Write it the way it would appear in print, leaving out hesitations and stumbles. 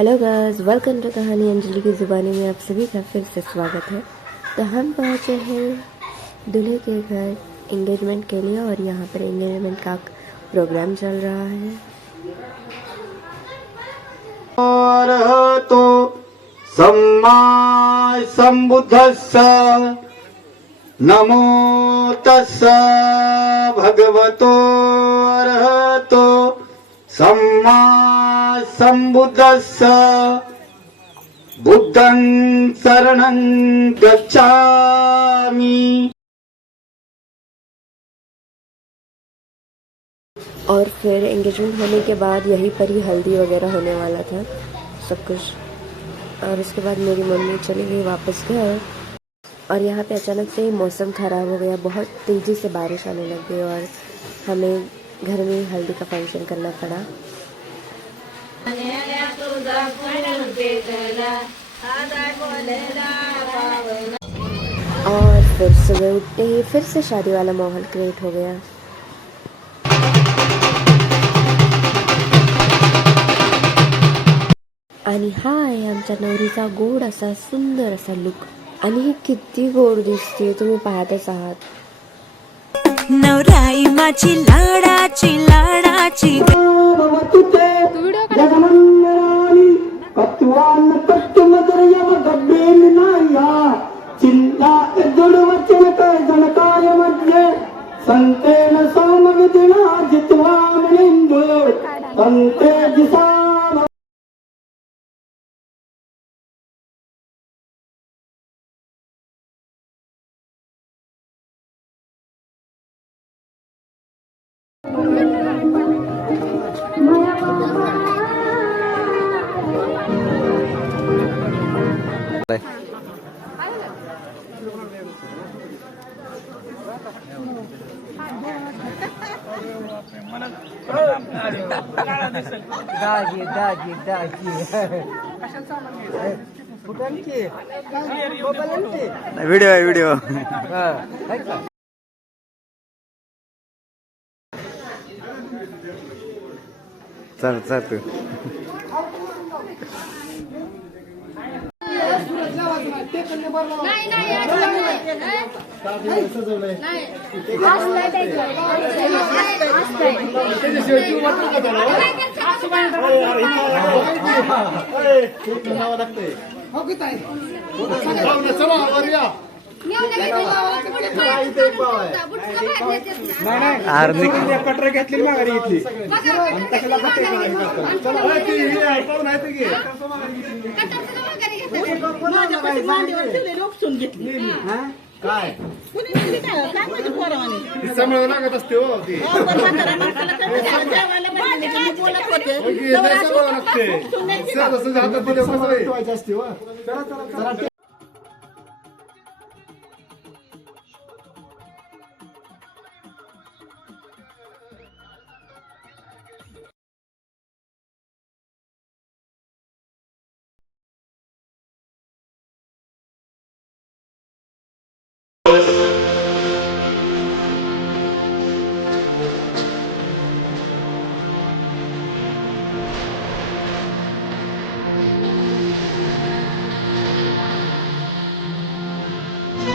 Hello guys, welcome to कहानी अंजलि की ज़ुबानी में आप सभी का फिर से स्वागत है। तो हम पहुँचे हैं दूल्हे के घर एंगेजमेंट के लिए और यहाँ पर एंगेजमेंट का प्रोग्राम चल रहा है। अरहतो सम्मा सम्बुद्धस्स नमो तस्स भगवतो अरहतो सम्मा सम्बुद्धस्स बुद्धं शरणं गच्छामि। और फिर एंगेजमेंट होने के बाद यहीं पर ही हल्दी वगैरह होने वाला था सब कुछ। और उसके बाद मेरी मम्मी चली गई वापस घर और यहाँ पे अचानक से ही मौसम ख़राब हो गया, बहुत तेज़ी से बारिश आने लग गई और हमें घर में ही हल्दी का फंक्शन करना पड़ा। और फिर सुबह उठते ही फिर से शादी वाला माहौल क्रिएट हो गया। आणि हाय आमच्या नवरीचा गोड असा सुंदर असा लुक आणि ही किती गोड दिसते, तुम्ही पाहतच आहात। नवराई माझी लाडाची लाडाची संतेन सोमविदिना जित्वा मिलिंदो संते जिसा व्हिडिओ आहे व्हिडिओ चल चल तू कटर घेतली माघारी इथली काय सांभाळावं लागत असते हो ती हातात